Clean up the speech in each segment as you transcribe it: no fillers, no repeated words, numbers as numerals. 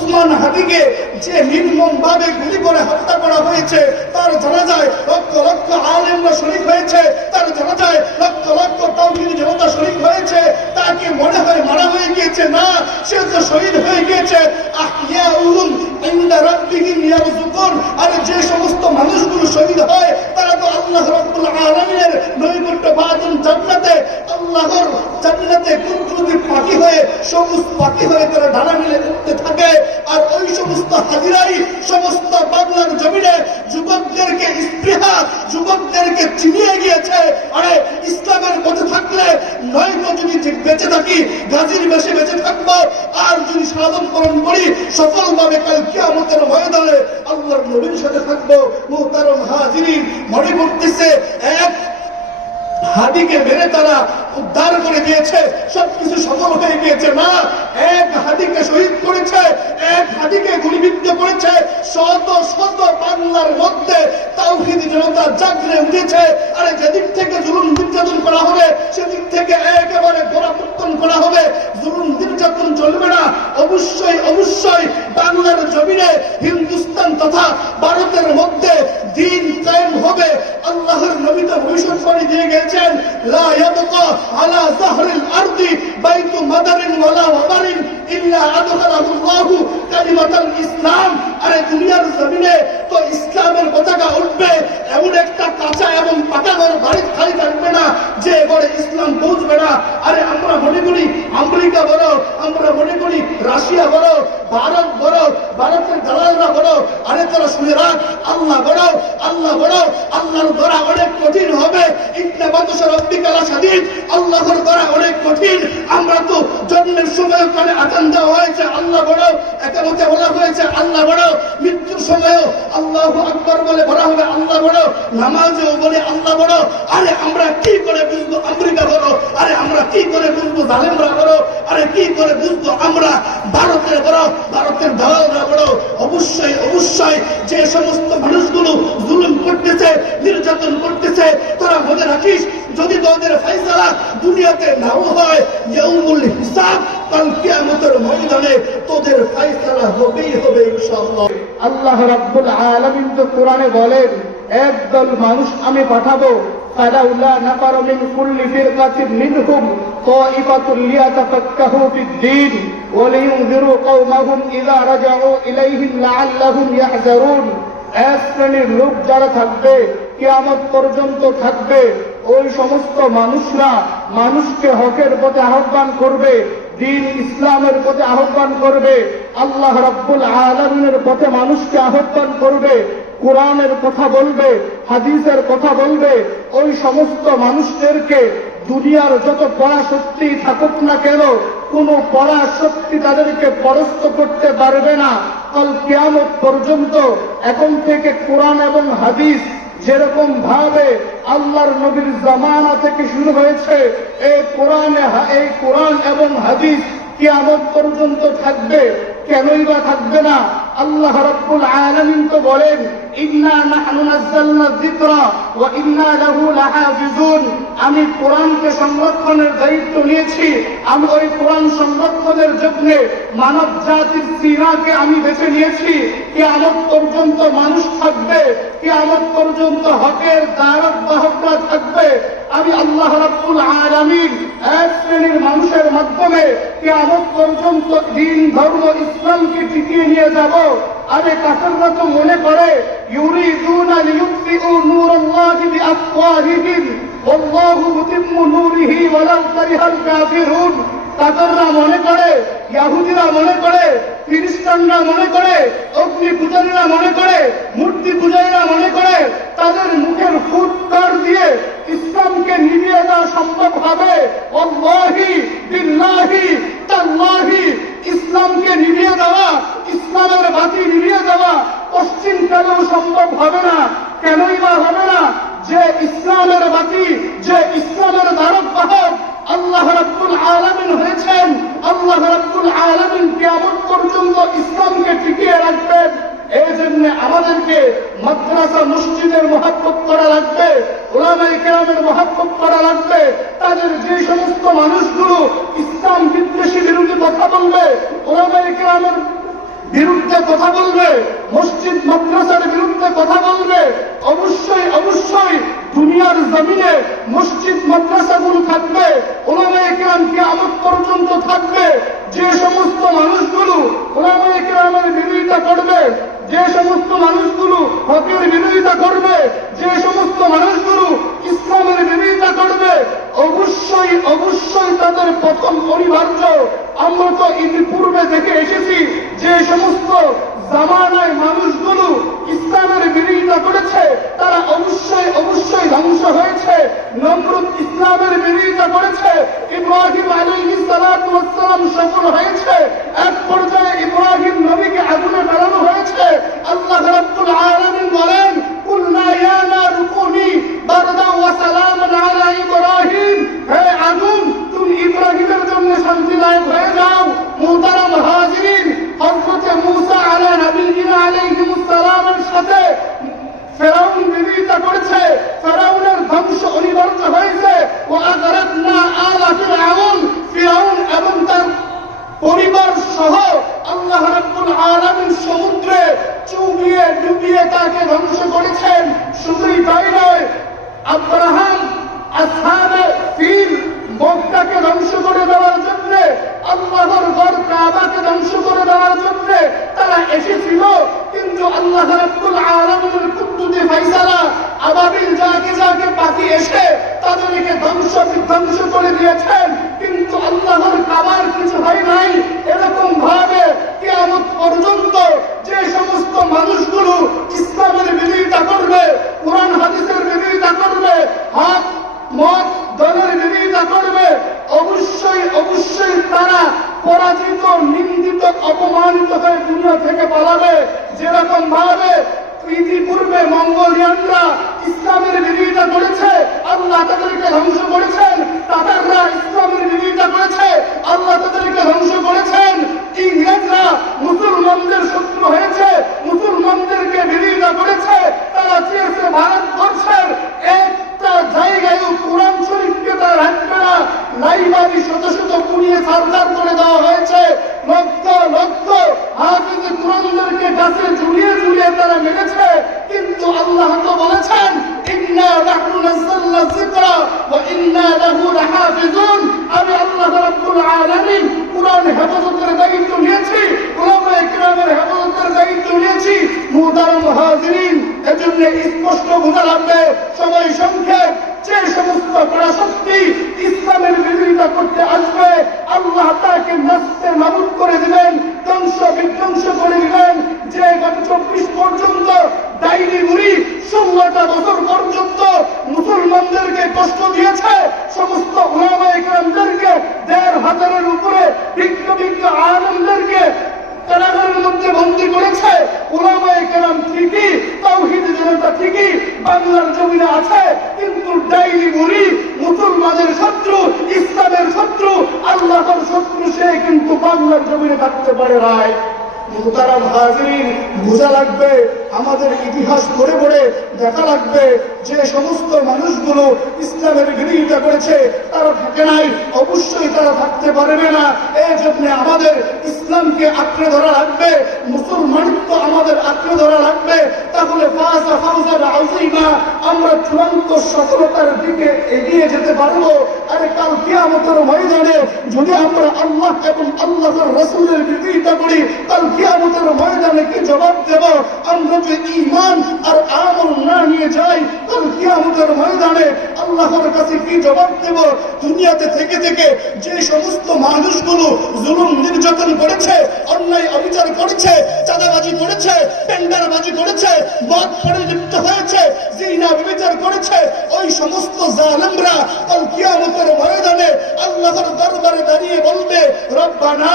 উসমান হাদিকে যে নির্মম ভাবে গুলি করে হত্যা করা হয়েছে, তার জানাজায় লক্ষ লক্ষ আলেমরা শরীক হয়েছে, তার জানাজায় লক্ষ লক্ষ তাওহীদি জনতা শরীক হয়েছে, তাকে মনে হয় মারা হয়ে গিয়েছে, না, সে তো শহীদ হয়ে গিয়েছে। আহইয়াউন ইনদা রাব্বিহিম ইয়ারযুকুন। আর যে সমস্ত মানুষগুলো শহীদ হয় তারা তো আল্লাহ রাব্বুল আলামিনের নৈকট্য বাদন জান্নাতে, আল্লাহর জান্নাতে কুদরতি পাখি হয়ে, সবুজ পাখি হয়ে তারা ডানা মেলে উঠতে থাকে। আর ওই সমস্ত হাজিরাই সমস্ত বাংলার জমিনে যুবকদেরকে স্পৃহা, যুবকদেরকে চিনিয়ে গিয়েছে। আরে ইসলামের পথে থাকলে, নয়তো যদি বেঁচে থাকি গাজীর বেশে বেঁচে থাকবো, আর যদি শাহাদাত বরণ করি সফলভাবে কাল কিয়ামতের ময়দানে আল্লাহর নবীর সাথে থাকবো। মুহতারাম হাজিরিন, মনে করতেছে এক হাদিকে মেরে তারা উদ্ধার করে দিয়েছে, সবকিছু সফল হয়ে গিয়েছে, না, এক হাদিকে শহীদ করেছে, এক হাদিকে গুলিবিদ্ধ করেছে। শত শত বাংলার মধ্যে তাওহীদি জনতা জাগরে উঠেছে। আরে যেদিক থেকে জুলুম নির্যাতন করা হবে সেদিক থেকে একেবারে গোড়াপত্তন করা হবে। জুলুম নির্যাতন চলবে না। অবশ্যই অবশ্যই বাংলার জমিনে, হিন্দুস্তান তথা ভারতের মধ্যে দ্বীন কায়েম হবে। আল্লাহর নবী তো ভবিষ্যৎবাণী দিয়ে গেছেন, লা ইয়াবকা আলা যাহরিল আরদি বাইতু মাদারিন ওয়ালা ওয়াবারিন ইল্লা আদখালাহুল্লাহু কালিমাতাল ইসলাম। আরে দুনিয়ার জমিনে তো ইসলামের পতাকা উঠবে, এমন একটা কাঁচা এবং পাকা ঘর বাড়ি খালি থাকবে না যে ঘরে ইসলাম পৌঁছবে না। আরে আমরা মনে করি আমেরিকা বড়, আমরা মনে করি রাশিয়া বড়, ভারত বড়, ভারতের দালালরা বড়। আরে তোরা শুনে রাখ, আল্লাহ বড়, আল্লাহ বড়। আল্লাহর ধরা অনেক কঠিন হবে। ইন্না বাতশা রাব্বিকা লাশাদীদ। আল্লাহর ধরা অনেক কঠিন। আমরা তো জন্মের সময় কানে আজান দেওয়া হয়েছে আল্লাহ বড়, একামতে বলা হয়েছে আল্লাহ বড়, মৃত্যুর সময়ও আল্লাহু আকবার বলে বলা হবে আল্লাহ বড়, নামাজেও বলে আল্লাহ বড়। আরে আমরা কি করে বুঝবো আমেরিকা বড়? আরে আমরা কি করে বুঝবো জালেমরা বড়? আরে কি করে বুঝবো আমরা ভারতের বড়, ভারতের দালালরা বড়? অবশ্যই অবশ্যই যে সমস্ত মানুষগুলো জুলুম করতেছে, নির্যাতন করতেছে, তারা মনে রাখিস, যদি তোদের ফয়সালা দুনিয়াতে নাও হয়, ইয়াউমুল হিসাব, কাল কিয়ামতের ময়দানে তোদের ফয়সালা হবেই হবে ইনশাআল্লাহ। আল্লাহ রাব্বুল আলামিন তো কোরআনে বলেন, একদল মানুষ আমি পাঠাবো, ফালাউলা নাফারা মিন কুল্লি ফিরকাতিন মিনহুম তাইফাতুন লিয়াতাফাক্কাহু ফিদ-দীন ওয়া লিয়ুনযিরু কওমাহুম ইযা রাজাউ ইলাইহিম লাআল্লাহুম ইয়াহযারুন। এক শ্রেণীর লোক যারা থাকবে, কিয়ামত পর্যন্ত থাকবে, ওই সমস্ত মানুষরা মানুষকে হকের পথে আহ্বান করবে, দ্বীন ইসলামের পথে আহ্বান করবে, আল্লাহ রাব্বুল আলামিনের পথে মানুষকে আহ্বান করবে, কোরআনের কথা বলবে, হাদিসের কথা বলবে। ওই সমস্ত মানুষদেরকে দুনিয়ার যত পড়া শক্তি থাকুক না কেন, কোন পড়া শক্তি তাদেরকে পরাস্ত করতে পারবে না কাল কিয়ামত পর্যন্ত। এখন থেকে কোরআন এবং হাদিস যেরকম ভাবে আল্লাহর নবীর জামানা থেকে শুরু হয়েছে, এই কোরআন এবং হাদিস কিয়ামত পর্যন্ত থাকবে। কেনই বা থাকবে না? আল্লাহ রাব্বুল আলামিন তো বলেন, ইন্না নাহনু নাযালনা যিকরা ওয়া ইন্না লাহু লাহাফিজুন। আমি কোরআনকে সংরক্ষণের দায়িত্ব নিয়েছি, আমি ওই কোরআন সংরক্ষণের জন্য মানব জাতির সিরাকে আমি বেছে নিয়েছি। কিয়ামত পর্যন্ত মানুষ থাকবে, কিয়ামত পর্যন্ত হকের দাওয়াত বাহকরা থাকবে। আমি আল্লাহ রাব্বুল আলামিন এক শ্রেণীর মানুষের মাধ্যমে কিয়ামত পর্যন্ত দ্বীন ধর্ম ইসলামকে টিকিয়ে নিয়ে যাব। আরে কাফেররা তো মনে করে ইউরিদুনা লিইউতফিউ নূরাল্লাহি বিআফওয়াহিহিম ওয়াল্লাহু মুতিম্মু নূরিহি ওয়ালাউ কারিহাল কাফিরুন। কাফেররা মনে করে, ইহুদিরা মনে করে, খ্রিস্টানরা মনে করে, অগ্নি পূজারীরা মনে করে, মূর্তি পূজারীরা মনে করে, তাদের মুখের ফুৎকার দিয়ে ইসলামকে নিভিয়ে দেওয়া সম্ভব হবে। ওয়াল্লাহি বিল্লাহি তাল্লাহি, ইসলামকে নিভিয়ে দেওয়া, ইসলামের বাতি নিভিয়ে দেওয়া পশ্চিমকালেও সম্ভব হবে না। কেনই বা হবে না? যে ইসলামের বাতি, যে ইসলামের ধারক বাহক আল্লাহ রাব্বুল আলামিন হয়েছেন। আল্লাহ রাব্বুল আলামিন কিয়ামত পর্যন্ত ইসলামকে টিকিয়ে রাখবেন। এই জন্য আমাদেরকে মাদ্রাসা মসজিদের মহব্বত করা লাগবে, উলামায়ে কেরামের মহব্বত করা লাগবে। তাদের যে সমস্ত মানুষগুলো ইসলাম বিদ্বেষী বিরোধী কথা বলবে, উলামায়ে কেরামের বিরুদ্ধে কথা বলবে, মসজিদ মাদ্রাসার বিরুদ্ধে কথা বলবে, অবশ্যই অবশ্যই দুনিয়ার জমিনে মসজিদ মাদ্রাসাগুলো থাকবে, উলামায়ে কেরাম কিয়ামত পর্যন্ত থাকবে। যে সমস্ত মানুষগুলো উলামায়ে কেরামের বিরোধিতা করবে, যে সমস্ত মানুষগুলো হকের বিরোধিতা করবে, যে সমস্ত মানুষগুলো ইসলামের বিরোধিতা করবে, অবশ্যই অবশ্যই তাদের প্রথম অনিবার্য। আমরা তো ইতিপূর্বে দেখে এসেছি যে সমস্ত জামানায় মানুষগুলো ইসলামের বিরোধিতা করেছে তারা অবশ্যই অবশ্যই ধ্বংস হয়েছে। নমরুদ ইসলামের বিরোধিতা করেছে, ইব্রাহিম আলাইহিস সালাতু ওয়াস সালাম সফল হয়েছে, এক পর্যায়ে ইব্রাহিম নবীকে আগুনে ফেলানো হয়েছে। আল্লাহ রাব্বুল আলামিন বলেন, কুলনা ইয়া নারু কুনি বারদান ওয়া সালামান আলা ইব্রাহিম, হে আগুন তুমি ইব্রাহিমের জন্য শান্তিদায়ক হয়ে যাও। মুহতারাম হাজিরিন, হযরত মূসা আলা নবিয়িনা আলাইহিস সালামের সাথে ফেরাউন বিরোধিতা করেছে, ফেরাউনের ধ্বংস অনিবার্য হয়েছে। ওয়া আগরাকনা আলা ফিরআউন, ফিরআউন এবং তার পরিবার সহ আল্লাহ রাব্বুল আলামিন সমুদ্রে চুবিয়ে ডুবিয়ে তাকে ধ্বংস করেছেন। শুধুই তাই নয়, আব্রাহাম আসহাবে ফিল মক্কাকে ধ্বংস করে দেওয়ার জন্য, আল্লাহর ঘর কাবাকে ধ্বংস করে দেওয়ার জন্য তারা এসেছিল, কিন্তু আল্লাহ রাব্বুল আলামিনের কুদরতি ফয়সালা আবাবিল যাকে যাকে পাখি এসে তাদেরকে ধ্বংস বিধ্বংস করে দিয়েছেন, কিন্তু আল্লাহর কাবার কিছু হয় নাই। এরকম ভাবে কিয়ামত পর্যন্ত যে সমস্ত মানুষগুলো ইসলামের বিরোধিতা করবে, কোরআন হাদিসের বিরোধিতা করবে, হক মত দলের বিরোধিতা করবে, অবশ্যই অবশ্যই তারা পরাজিত, নিন্দিত, অপমানিত হয়ে দুনিয়া থেকে পালাবে। যেরকম ভাবে ইতিপূর্বে মঙ্গোলিয়ানরা ইসলামের বিরোধিতা করেছে, আল্লাহ তাদেরকে ধ্বংস করেছেন। তাতাররা ইসলামের বিরোধিতা করেছে, আল্লাহ তাদেরকে ধ্বংস করেছেন। ইংরেজরা মুসলমানদের শত্রু হয়েছে, মুসলমানদেরকে বিরোধিতা করেছে। তারা চেয়েছে ভারতবর্ষের একটা জায়গায় কোরআন শরীফকে তারা রাখবে না, লাইব্রেরি শত শত পুড়িয়ে ছারখার করে দেওয়া হয়েছে। লক্ষ লক্ষ হাফিজ কোরআনদেরকে গাছে ঝুলিয়ে ঝুলিয়ে তারা মেরেছে, কিন্তু আল্লাহ তো বলেছেন, ইন্না নাহনু নাযালনা যিকরা ওয়া ইন্না লাহু লাহাফিজুন। আমি আল্লাহ রাব্বুল আলামিন কোরআন হেফাজতের দায়িত্ব নিয়েছি, উলামায়ে কিরামের হেফাজতের দায়িত্ব নিয়েছি। মুহতারাম হাজিরিন, এজন্য স্পষ্ট বোঝা লাগবে, সময় সংক্ষেপ, যে সমস্ত পরাশক্তি ইসলামের বিরোধিতা করতে আসবে আল্লাহ তাকে নস্তে নাবুদ করে দিবেন, ধ্বংস বিধ্বংস করে দিবেন। যে গত 24 পর্যন্ত ডাইনি মুড়ি 16টা বছর পর্যন্ত মুসলমানদেরকে কষ্ট দিয়েছে, সমস্ত উলামায়ে কেরামদেরকে 1500-এর উপরে বিজ্ঞ বিজ্ঞ আলেমদেরকে কারাগারের মধ্যে বন্দী করেছে। উলামায়ে কেরাম ঠিকই, তাওহীদের জনতা ঠিকই বাংলার জমিনে আছে, কিন্তু ডাইনি মুড়ি মুসলমানের শত্রু, ইসলামের শত্রু, আল্লাহর শত্রু, সে কিন্তু বাংলার জমিনে থাকতে পারে নাই। মুহতারাম হাজিরিন, বোঝা লাগবে, আমাদের ইতিহাস পড়ে পড়ে দেখা লাগবে, যে সমস্ত মানুষগুলো ইসলামের বিরোধিতা করেছে তারা থাকে নাই, অবশ্যই তারা থাকতে পারবে না। এই জন্য আমাদের ইসলামকে আঁকড়ে ধরা লাগবে, মুসলমানিত্ব আমাদের আঁকড়ে ধরা লাগবে। তাহলে ফাযা ফাওজান আযীমা, আমরা চূড়ান্ত সফলতার দিকে এগিয়ে যেতে পারবো। আর কাল কিয়ামতের ময়দানে যদি আমরা আল্লাহ এবং আল্লাহর রাসূলের বিরোধিতা করি, কাল কিয়ামতের ময়দানে কি জবাব দেব? আমরা যে ঈমান আর আমল না নিয়ে যাই, কাল কিয়ামতের ময়দানে আল্লাহর কাছে কি জবাব দেব? দুনিয়াতে থেকে থেকে যে সমস্ত মানুষগুলো জুলুম নির্যাতন করেছে, অন্যায় অবিচার করেছে, চাঁদাবাজি করেছে, টেন্ডারবাজি করেছে, মদ পড়ে লিপ্ত হয়েছে, জিনা ব্যভিচার করেছে, ওই সমস্ত জালেমরা কাল কিয়ামতের ময়দানে আল্লাহর দরবারে দাঁড়িয়ে বলবে, রব্বানা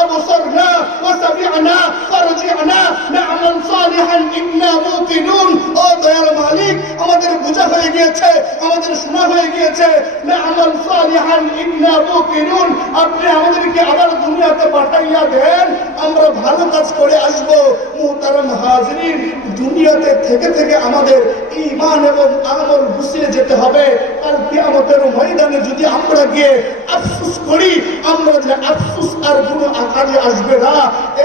আবসারনা ওয়া সামি'না ফারজি'না না'মাল সালিহান ইন্না মুকিনুন। ও দয়াল মালিক, আমাদের বোঝা হয়ে গিয়েছে, আমাদের শোনা হয়ে গিয়েছে, না'মাল সালিহান ইন্না মুকিনুন। আপনি আমাদেরকে আবার দুনিয়াতে পাঠাইয়া দেন, আমরা ভালো কাজ করে আসব। মুহতারাম হাজিরিন, দুনিয়াতে থেকে থেকে আমাদের ঈমান এবং আমল গুছিয়ে যেতে হবে। কাল কিয়ামতের ময়দানে যদি আমরা গিয়ে আফসোস করি, আমরা যে আফসোস আর কোনো আকারে আসবে না।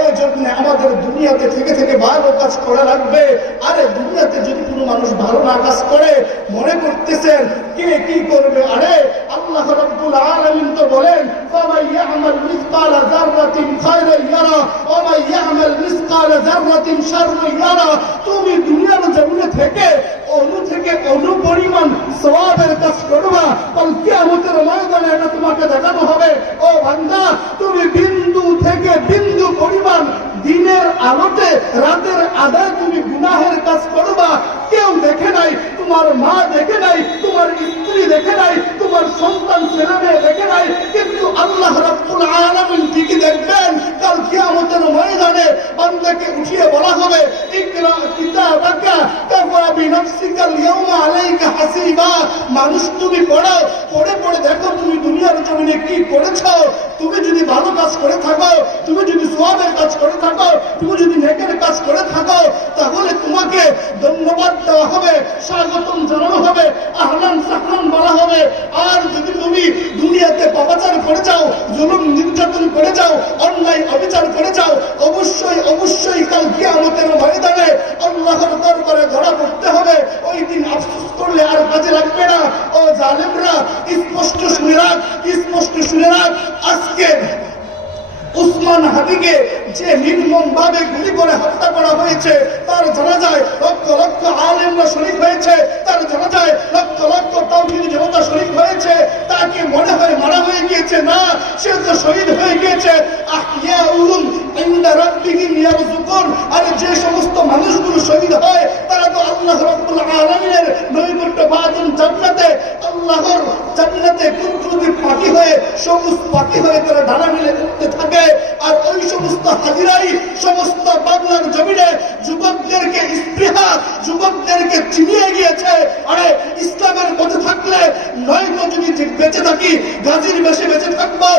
এই জন্য আমাদের দুনিয়াতে থেকে থেকে ভালো কাজ করা লাগবে। আরে দুনিয়াতে যদি কোনো মানুষ ভালো না কাজ করে, মনে করতেছেন কে কি করবে? আরে আল্লাহ রাব্বুল আলামিন তো বলেন, ফামান ইয়ামাল মিসকালা যাররাতিন খায়রান ইয়ারা ওয়া মান ইয়ামাল মিসকালা যাররাতিন শাররান ইয়ারা। তুমি দুনিয়ার জমিনে থেকে অনু পরিমাণ সওয়াবের কাজ করবা, কাল কিয়ামতের ময়দানে এটা তোমাকে দেখানো হবে। ও বান্দা, তুমি বিন্দু থেকে বিন্দু পরিমাণ দিনের আলোতে রাতের আধারে তুমি গুনাহের কাজ করবা। কেউ দেখে নাই, তোমার মা দেখে নাই, তোমার স্ত্রী দেখে নাই, তোমার সন্তান ছেলেমেয়ে দেখে নাই, কিন্তু আল্লাহ রাব্বুল আলামিন ঠিকই দেখবেন। কাল কিয়ামতের ময়দানে বান্দাকে উঠিয়ে বলা হবে, ইকরা কিতাবাকা কাফা বিনাফসিকা আল-ইয়াওমা আলাইকা হাসিবা। মানুষ তুমি পড়ো, পড়ে পড়ে দেখো তুমি দুনিয়ার জমিনে কি করেছো। তুমি যদি ভালো কাজ করে থাকো, তুমি যদি সওয়াবের কাজ করে থাকো, তুমি যদি নেকের কাজ করে থাকো, তাহলে তোমাকে ধন্যবাদ দেওয়া হবে, স্বাগতম জানানো হবে, আহলান সাহলান বলা হবে। আর যদি তুমি দুনিয়াতে পাপাচার করে যাও, জুলুম নির্যাতন করে যাও, অন্যায় অবিচার করে যাও, অবশ্যই অবশ্যই কাল কিয়ামতের ময়দানে আল্লাহর দরবারে ধরা পড়তে হবে। ওই দিন আফসোস করলে আর কাজে লাগবে না। ও জালেমরা, স্পষ্ট শুনে রাখ, স্পষ্ট শুনে রাখ, আজকে উসমান হাদিকে যে নির্মম ভাবে গুলি করে হত্যা করা হয়েছে, তার জানাজায় লক্ষ লক্ষ আলেমরা শরীক হয়েছে, তার জানাজায় লক্ষ লক্ষ তাওহীদি জনতা শরীক হয়েছে। তাকে মনে হয় মারা হয়ে গিয়েছে, না, সে তো শহীদ হয়ে গিয়েছে। আহইয়াউন ইনদা রাব্বিহিম ইয়ারযুকুন। আর যে সমস্ত মানুষগুলো শহীদ হয়, তারা তো আল্লাহ রাব্বুল আলামিনের নৈকট্য বাদন জান্নাতে, আল্লাহর জান্নাতে কুদরতি পাখি হয়ে, সবুজ পাখি হয়ে তারা ডানা মেলে উঠতে থাকে। আর ওই সমস্ত হাজিরাই সমস্ত বাংলার জমিনে যুবকদেরকে স্পৃহা, যুবকদেরকে চিনিয়ে গিয়েছে। আরে ইসলামের পথে থাকলে, নয়তো যদি বেঁচে থাকি গাজীর বেশে বেঁচে থাকবো,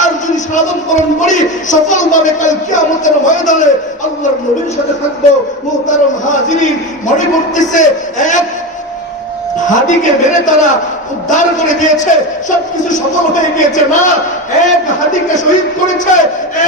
আর যদি সাধন বরণ করি সফলভাবে কাল কিয়ামতের ময়দানে আল্লাহর নবীর সাথে থাকবো। মুহতারাম হাজিরিন, মনে করতেছে এক হাদিকে মেরে তারা উদ্ধার করে দিয়েছে, সবকিছু সফল হয়ে গিয়েছে, না। এক হাদিকে শহীদ করেছে,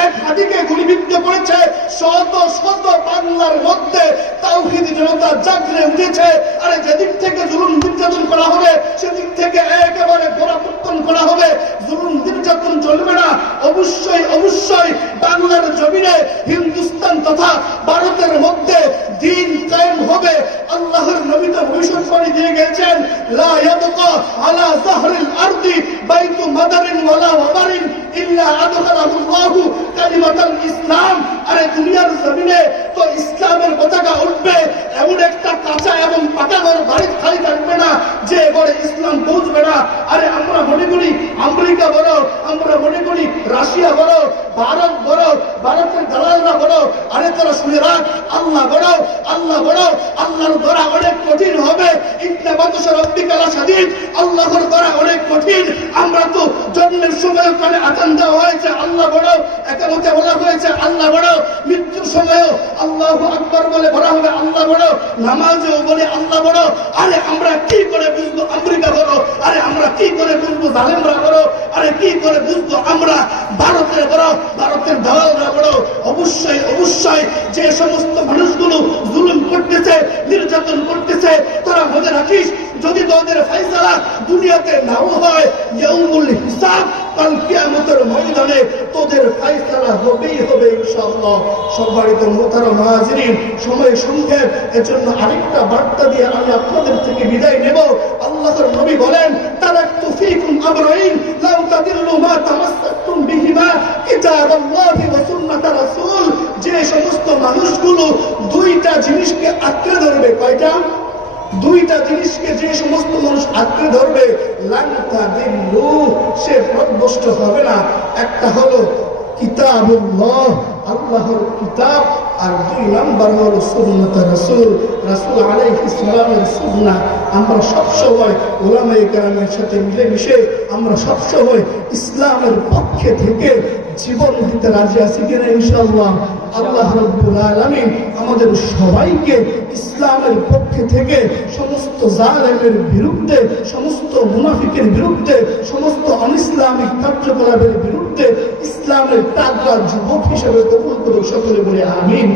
এক হাদিকে গুলিবিদ্ধ করেছে। শত শত বাংলার মধ্যে তাওহীদি জনতা জাগরে উঠেছে। আরে যেদিক থেকে জুলুম নির্যাতন করা হবে, সেদিক থেকে একেবারে গোড়াপত্তন করা হবে। জুলুম নির্যাতন চলবে না। অবশ্যই অবশ্যই বাংলার জমিনে, হিন্দুস্তান তথা ভারতের মধ্যে দিন কায়েম হবে। আল্লাহর নবী তো ভবিষ্যৎবাণী দিয়ে গেছেন, লা ইয়াবকা আলা যাহরিল আরদি বাইতু মাদারিন ওয়ালা ওয়াবারিন ইল্লা আদখালাহুল্লাহু কালিমাতাল ইসলাম। আরে দুনিয়ার জমিনে তো ইসলামের পতাকা উঠবে, এমন একটা কাঁচা এবং পাকা ঘর বাড়ি খালি থাকবে না যে ঘরে ইসলাম পৌঁছবে না। আরে আমরা মনে করি আমেরিকা বড়, আমরা মনে করি রাশিয়া বড়, ভারত বড়, ভারতের দালালরা বড়। আরে তারা শুনে রাখ, আল্লাহ বড়, আল্লাহ বড়। আল্লাহর ধরা অনেক কঠিন হবে। ইন্না বাতশা রাব্বিকা লাশাদীদ। আল্লাহর ধরা অনেক কঠিন। আমরা তো জন্মের সময় কানে আযান দেওয়া হয়েছে আল্লাহ বড়, একামতে বলা হয়েছে আল্লাহ বড়, মৃত্যুর সময়ও আল্লাহু আকবার বলে বলা হবে আল্লাহ বড়, নামাজেও বলে আল্লাহ বড়। আরে আমরা কি করে বুঝবো আমেরিকা বড়? আরে আমরা কি করে বুঝবো জালেমরা বড়? আরে কি করে বুঝবো আমরা ভারতের বড়, ভারতের দালালরা বড়? অবশ্যই অবশ্যই যে সমস্ত মানুষগুলো জুলুম করতেছে, নির্যাতন করতেছে, তারা মনে রাখিস, যদি তোদের ফয়সালা দুনিয়াতে নাও হয়, ইয়াউমুল হিসাব, কাল কিয়ামতের ময়দানে তোদের ফয়সালা হবেই হবে ইনশাআল্লাহ। সম্মানিত মুহতারাম হাজিরিন, সময় সংক্ষেপ, এজন্য আরেকটা বার্তা দিয়ে আমি আপনাদের থেকে বিদায় নেব। আল্লাহর নবী বলেন, তারাকতু ফীকুম আমরাইন লাউ তাদিল্লু মা তামাসসাকতুম বিহিমা কিতাবাল্লাহি ওয়া সুন্নাতা রাসূল। যে সমস্ত মানুষগুলো দুইটা জিনিসকে আঁকড়ে ধরবে, কয়টা? দুইটা জিনিসকে যে সমস্ত মানুষ আঁকড়ে ধরবে, লান তাদিল্লু, সে পথভ্রষ্ট হবে না। একটা হলো কিতাবুল্লাহ, আল্লাহর কিতাব, আর দুই নাম্বার হলো সুন্নাত রাসূল, রাসূল আলাইহিস সালামের সুন্নাহ। আমরা সবসময় উলামায়ে কেরামের সাথে মিলেমিশে আমরা সবসময় ইসলামের পক্ষে থেকে জীবন দিতে রাজি আছি কিনা ইনশাআল্লাহ। আল্লাহ রাব্বুল আলামিন আমাদের সবাইকে ইসলামের পক্ষে থেকে সমস্ত জালেমের বিরুদ্ধে, সমস্ত মুনাফিকের বিরুদ্ধে, সমস্ত অনিসলামিক কার্যকলাপের বিরুদ্ধে ইসলামের তাগড়া যুবক হিসেবে কবুল করুক। সকলে বলে আমিন।